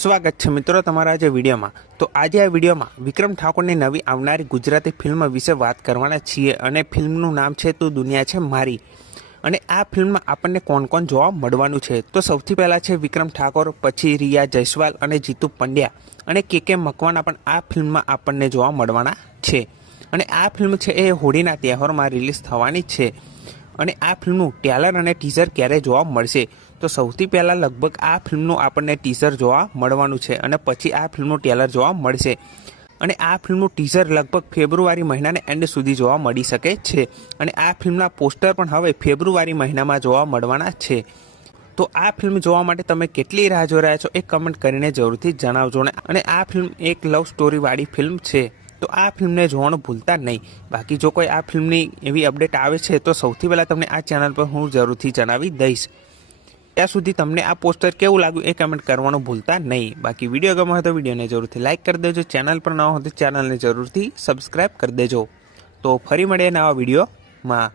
સ્વાગત છે મિત્રો તમારા આજે વિડીયોમાં। તો આજે આ વિડીયોમાં વિક્રમ ઠાકોરની નવી આવનારી ગુજરાતી ફિલ્મ વિશે વાત કરવાના છીએ અને ફિલ્મનું નામ છે તું દુનિયા છે મારી। અને આ ફિલ્મમાં આપણને કોણ કોણ જોવા મળવાનું છે તો સૌથી પહેલાં છે વિક્રમ ઠાકોર, પછી રિયા જયસ્વાલ અને જીતુ પંડ્યા અને કે મકવાના પણ આ ફિલ્મમાં આપણને જોવા મળવાના છે। અને આ ફિલ્મ છે એ હોળીના તહેવારમાં રિલીઝ થવાની છે। અને આ ફિલ્મનું ટ્રેલર અને ટીઝર ક્યારે જોવા મળશે તો સૌથી પહેલાં લગભગ આ ફિલ્મનું આપણને ટીઝર જોવા મળવાનું છે અને પછી આ ફિલ્મનું ટ્રેલર જોવા મળશે। અને આ ફિલ્મનું ટીઝર લગભગ ફેબ્રુઆરી મહિનાને એન્ડ સુધી જોવા મળી શકે છે અને આ ફિલ્મના પોસ્ટર પણ હવે ફેબ્રુઆરી મહિનામાં જોવા મળવાના છે। તો આ ફિલ્મ જોવા માટે તમે કેટલી રાહ જોઈ રહ્યા છો એ કમેન્ટ કરીને જરૂરથી જણાવજો। અને આ ફિલ્મ એક લવ સ્ટોરીવાળી ફિલ્મ છે તો આ ફિલ્મને જોવાનું ભૂલતા નહીં। બાકી જો કોઈ આ ફિલ્મની એવી અપડેટ આવે છે તો સૌથી પહેલાં તમને આ ચેનલ પર હું જરૂરથી જણાવી દઈશ। ત્યાં સુધી તમને આ પોસ્ટર કેવું લાગ્યું એ કમેન્ટ કરવાનું ભૂલતા નહીં। બાકી વિડીયો ગમ્યો હોય તો વિડીયોને જરૂરથી લાઇક કરી દેજો, ચેનલ પર ન હોય તો ચેનલને જરૂરથી સબસ્ક્રાઈબ કરી દેજો। તો ફરી મળીએ નવા વિડીયોમાં।